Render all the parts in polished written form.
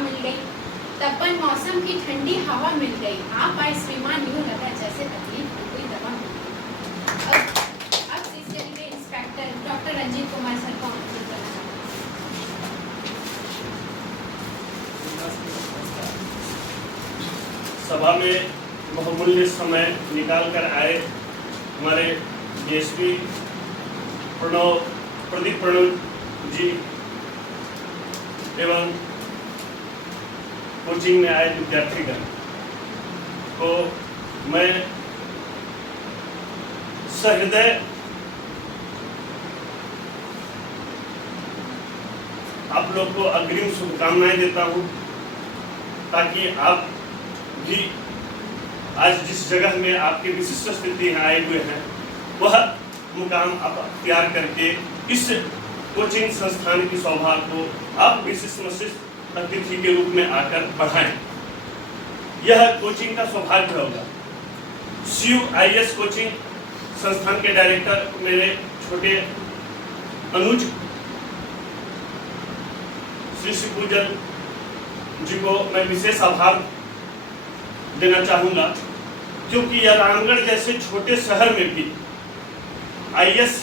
मिल गई, तपन मौसम की ठंडी हवा मिल गई, आप आए श्रीमान यूं लगा जैसे तकलीफ हो कोई दवा मिल गई। अब सिलसिले inspector doctor Ranjit Kumar sir को आमंत्रित करना चाहूँगा। सभा में बहुमूल्य समय निकाल कर आए हमारे डीएसपी प्रदीप प्रणव जी एवं कोचिंग में आए विद्यार्थीगण को मैं सहृदय आप लोग को अग्रिम शुभकामनाएं देता हूं, ताकि आप भी आज जिस जगह में आपके विशिष्ट स्थिति आए हुए हैं वह मुकाम आप अख्तियार करके इस कोचिंग संस्थान की शोभा को आप विशिष्ट अतिथि के रूप में आकर बढ़ाएं। यह कोचिंग का सौभाग्य होगा। CUIS कोचिंग संस्थान के डायरेक्टर मेरे छोटे अनुज श्री शिपूजन जी को मैं विशेष आभार देना चाहूँगा, क्योंकि यह रामगढ़ जैसे छोटे शहर में भी IAS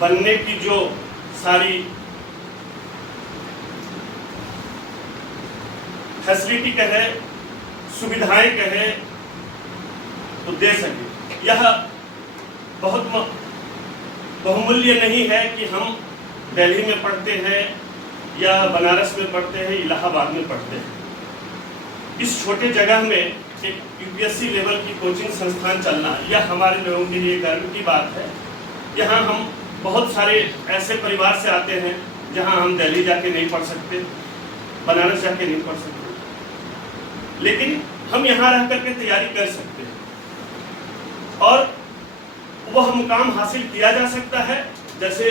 बनने की जो सारी फैसिलिटी कहे, सुविधाएं कहे तो दे सके। यह बहुत बहुमूल्य नहीं है कि हम दिल्ली में पढ़ते हैं या बनारस में पढ़ते हैं, इलाहाबाद में पढ़ते हैं। इस छोटे जगह में एक UPSC लेवल की कोचिंग संस्थान चलना यह हमारे लोगों के लिए गर्व की बात है। यहाँ हम बहुत सारे ऐसे परिवार से आते हैं जहाँ हम दिल्ली जाके नहीं पढ़ सकते, बनारस जाके नहीं पढ़ सकते, लेकिन हम यहाँ रह करके तैयारी कर सकते हैं और वह मुकाम हासिल किया जा सकता है। जैसे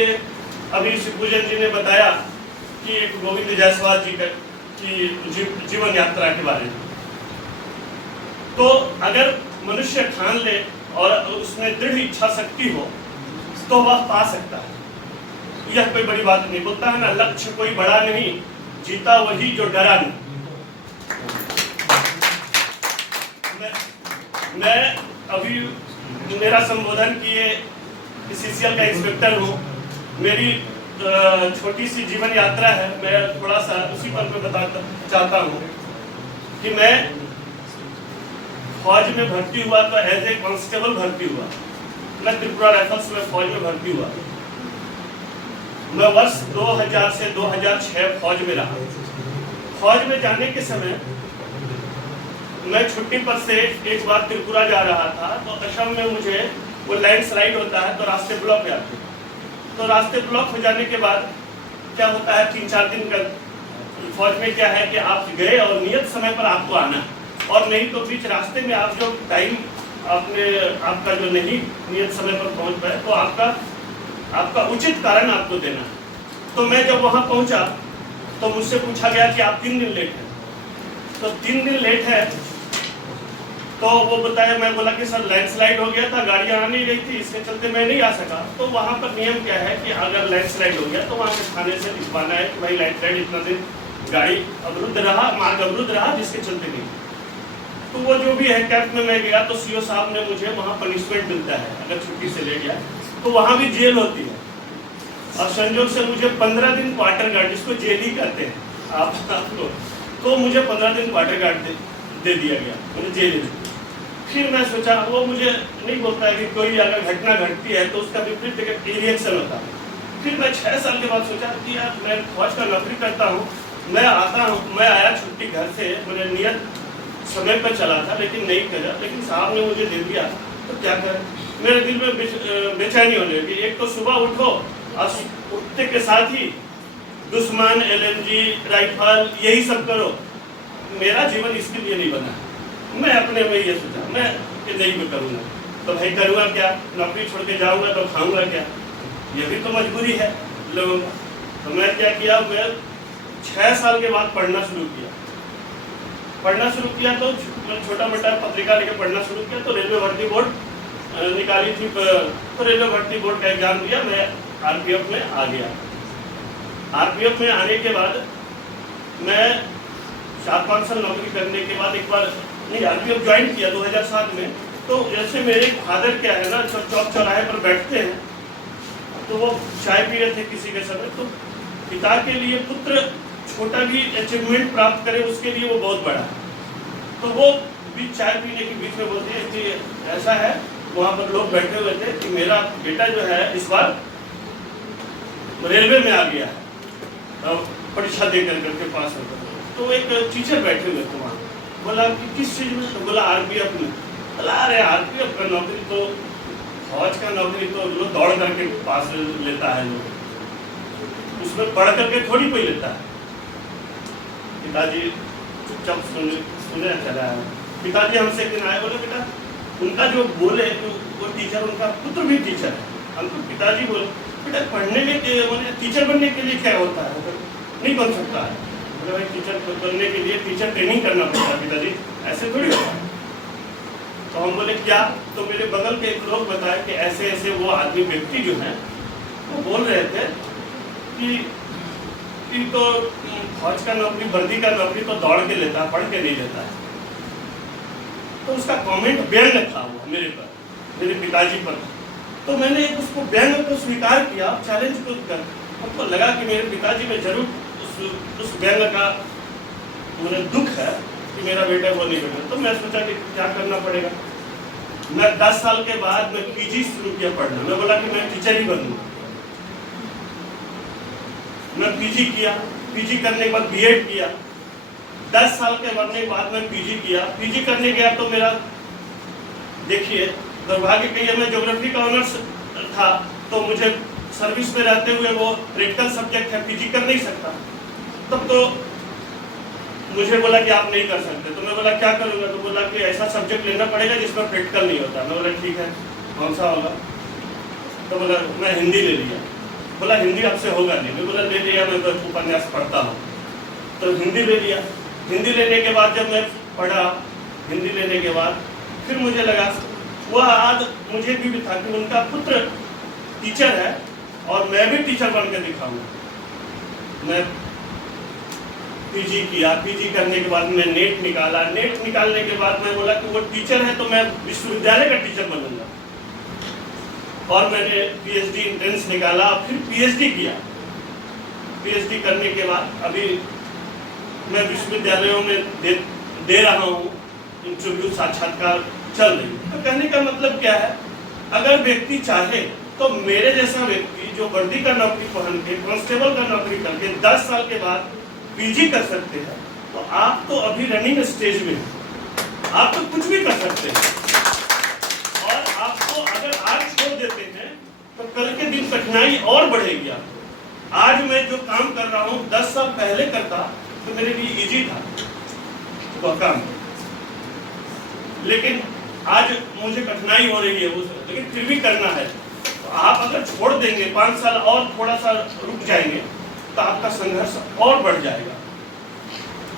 अभी शिवपूजन जी ने बताया कि एक गोविंद जायसवाल जी की जीवन यात्रा के बारे में, तो अगर मनुष्य ठान ले और उसमें दृढ़ इच्छा शक्ति हो तो वह पा सकता है। यह कोई बड़ी बात नहीं, बोलता है ना, लक्ष्य कोई बड़ा नहीं, जीता वही जो डरा नहीं। मैं अभी मेरा संबोधन किए CCL का इंस्पेक्टर हूँ। मेरी छोटी सी जीवन यात्रा है, मैं थोड़ा सा उसी पर मैं बताना चाहता हूँ कि मैं फौज में भर्ती हुआ तो एज ए कांस्टेबल भर्ती हुआ। मैं त्रिपुरा राइफल्स में फौज में भर्ती हुआ। मैं वर्ष 2000 से 2006 फौज में रहा। फौज में जाने के समय मैं छुट्टी पर से एक बार त्रिपुरा जा रहा था, तो असम में मुझे वो लैंडस्लाइड होता है तो रास्ते ब्लॉक हो जाते हैं। तो रास्ते ब्लॉक हो जाने के बाद क्या होता है, 3-4 दिन का फौज में क्या है कि आप गए और नियत समय पर आपको आना, और नहीं तो बीच रास्ते में आप जो टाइम आपका जो नहीं नियत समय पर पहुंच पाए तो आपका उचित कारण आपको देना। तो मैं जब वहां पहुंचा तो मुझसे पूछा गया कि आप 3 दिन लेट हैं। तो 3 दिन लेट है तो वो बताया, मैं बोला कि सर लैंडस्लाइड हो गया था, गाड़ियाँ आ नहीं रही थी, इसके चलते मैं नहीं आ सका। तो वहाँ पर नियम क्या है कि अगर लैंडस्लाइड हो गया तो वहाँ के थाने से लिखवाना है कि भाई लैंडस्लाइड इतना दिन गाड़ी अवरुद्ध रहा, मार्ग अवरुद्ध रहा, जिसके चलते नहीं। तो वो जो भी है, कैंप में मैं गया तो CO साहब ने मुझे वहाँ पनिशमेंट मिलता है अगर छुट्टी से ले गया तो वहाँ भी जेल होती है। और संयोग से मुझे 15 दिन क्वार्टर गार्ड, जिसको जेल ही कहते हैं आपको, तो मुझे 15 दिन क्वार्टर गार्ड दे दिया गया, मुझे जेल में। फिर मैं सोचा, वो मुझे नहीं बोलता है कि कोई अगर घटना घटती है तो उसका विपरीत रिएक्शन होता है। फिर मैं 6 साल के बाद सोचा कि यार मैं फौज का नौकरी करता हूँ, मैं आया छुट्टी घर से, मैंने नियत समय पर चला था लेकिन नहीं करा, लेकिन साहब ने मुझे दे दिया तो क्या करें। मेरे दिल में बेचैनी होने लगी। एक तो सुबह उठो और उठते के साथ ही दुश्मन, LMG, राइफल, यही सब करो। मेरा जीवन इसके लिए नहीं बना। मैं अपने में ये सोचा मैं कि नहीं मैं करूँगा, तो भाई करूँगा क्या, नौकरी छोड़ के जाऊँगा तो खाऊँगा क्या, ये भी तो मजबूरी है लोगों का। तो मैं क्या किया, मैं 6 साल के बाद पढ़ना शुरू किया तो छोटा मोटा पत्रिका लेके पढ़ना शुरू किया। तो रेलवे भर्ती बोर्ड निकाली थी, तो रेलवे भर्ती बोर्ड का एग्जाम दिया, मैं RPF में आ गया। आरपीएफ में आने के बाद मैं 4-5 साल नौकरी करने के बाद एक बार नहीं आरपीएफ ज्वाइन किया 2007 में। तो जैसे मेरे फादर क्या है ना, चौक चौराहे पर बैठते हैं तो वो चाय पी रहे थे किसी के समय, तो पिता के लिए पुत्र छोटा भी अचीवमेंट प्राप्त करे उसके लिए वो बहुत बड़ा है। तो वो बीच चाय पीने के बीच में बोलते हैं कि ऐसा है, वहाँ पर लोग बैठे हुए थे कि मेरा बेटा जो है इस बार रेलवे में आ गया है परीक्षा दे करके पास होकर। तो एक टीचर बैठे हुए थे वहाँ, बोला कि किस चीज़ में? तो बोला आरपीएफ में। बोला अरे आरपीएफ का नौकरी तो, फौज का नौकरी तो लोग दौड़ करके पास लेता है, लोग उसमें पढ़ करके थोड़ी कोई लेता है। पिताजी चुपचाप सुने चला है। पिताजी हमसे एक दिन आए, बोले बेटा उनका जो बोले वो टीचर, उनका पुत्र भी टीचर है। हमको पिताजी बोले बेटा पढ़ने में टीचर बनने के लिए क्या होता है? नहीं बन सकता है। बोले भाई टीचर बनने के लिए टीचर ट्रेनिंग करना पड़ता है पिताजी, ऐसे थोड़ी होता है। तो हम बोले क्या? तो मेरे बगल के एक लोग बताए कि ऐसे ऐसे वो आदमी व्यक्ति जो है वो बोल रहे थे कि तो फौज का नौकरी, वर्दी का नौकरी तो दौड़ के लेता है, पढ़ के नहीं लेता है। तो उसका कमेंट व्यंग था वो मेरे पर, मेरे पिताजी पर। तो मैंने उसको व्यंग को स्वीकार किया, चैलेंज को कर। हमको लगा कि मेरे पिताजी में जरूर उस व्यंग का मुझे दुख है कि मेरा बेटा वो नहीं बना। तो मैं सोचा कि क्या करना पड़ेगा। मैं 10 साल के बाद मैं पीजी शुरू किया पढ़ना। मैं बोला कि मैं टीचर ही बनूंगा। मैं पीजी किया, पीजी करने के बाद बीएड किया। 10 साल के बनने के बाद मैं पीजी किया। पीजी करने गया तो मेरा देखिए दुर्भाग्य कहिए, मैं ज्योग्राफी का ऑनर्स था, तो मुझे सर्विस में रहते हुए वो प्रैक्टिकल सब्जेक्ट है, पीजी कर नहीं सकता। तब तो मुझे बोला कि आप नहीं कर सकते। तो मैं बोला क्या करूँगा? तो बोला कि ऐसा सब्जेक्ट लेना पड़ेगा जिसमें प्रैक्टिकल नहीं होता। मैं बोला ठीक है, कौन सा होगा? तो बोला मैं हिंदी ले लिया। बोला हिंदी आपसे होगा नहीं। मैं बोला ले लिया, मैं तो उपन्यास पढ़ता हूँ। तो हिंदी ले लिया। हिंदी लेने के बाद जब मैं पढ़ा, हिंदी लेने के बाद फिर मुझे लगा वह आज मुझे भी था कि उनका पुत्र टीचर है और मैं भी टीचर बनकर दिखाऊंगा। मैं पीजी किया। पीजी करने के बाद मैं नेट निकाला। नेट निकालने के बाद मैं बोला कि वो टीचर है तो मैं विश्वविद्यालय का टीचर बनूंगा। और मैंने पीएचडी एंट्रेंस निकाला, फिर पीएचडी किया। पीएचडी करने के बाद अभी मैं विश्वविद्यालयों में दे रहा हूँ, इंटरव्यू साक्षात्कार चल रही है। तो कहने का मतलब क्या है, अगर व्यक्ति चाहे तो मेरे जैसा व्यक्ति जो वर्दी का नौकरी पहन के, कांस्टेबल का नौकरी करके 10 साल के बाद पीजी कर सकते हैं। तो आप तो अभी रनिंग स्टेज में हैं, आप तो कुछ भी कर सकते हैं। और आपको अगर आज छोड़ देते हैं तो कल के दिन कठिनाई और बढ़ेगी। आपको आज मैं जो काम कर रहा हूँ 10 साल पहले करता तो मेरे लिए इजी था वह काम, लेकिन आज मुझे कठिनाई हो रही है वो, लेकिन फिर भी करना है। तो आप अगर छोड़ देंगे 5 साल और थोड़ा सा रुक जाएंगे तो आपका संघर्ष और बढ़ जाएगा।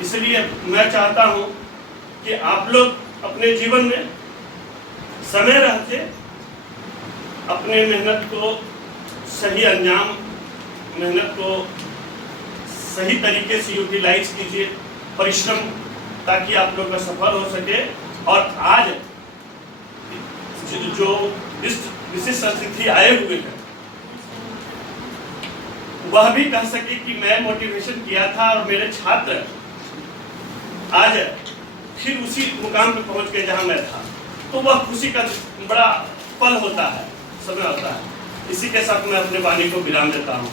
इसलिए मैं चाहता हूं कि आप लोग अपने जीवन में समय रहते अपने मेहनत को सही अंजाम, मेहनत को सही तरीके से यूटिलाइज कीजिए, परिश्रम, ताकि आप लोग का सफल हो सके। और आज जो विशिष्ट अतिथि आए हुए हैं वह भी कह सके कि मैं मोटिवेशन किया था और मेरे छात्र आज फिर उसी मुकाम पे पहुंच गए जहां मैं था। तो वह खुशी का बड़ा पल होता है, समय होता है। इसी के साथ मैं अपने वाणी को विराम देता हूं।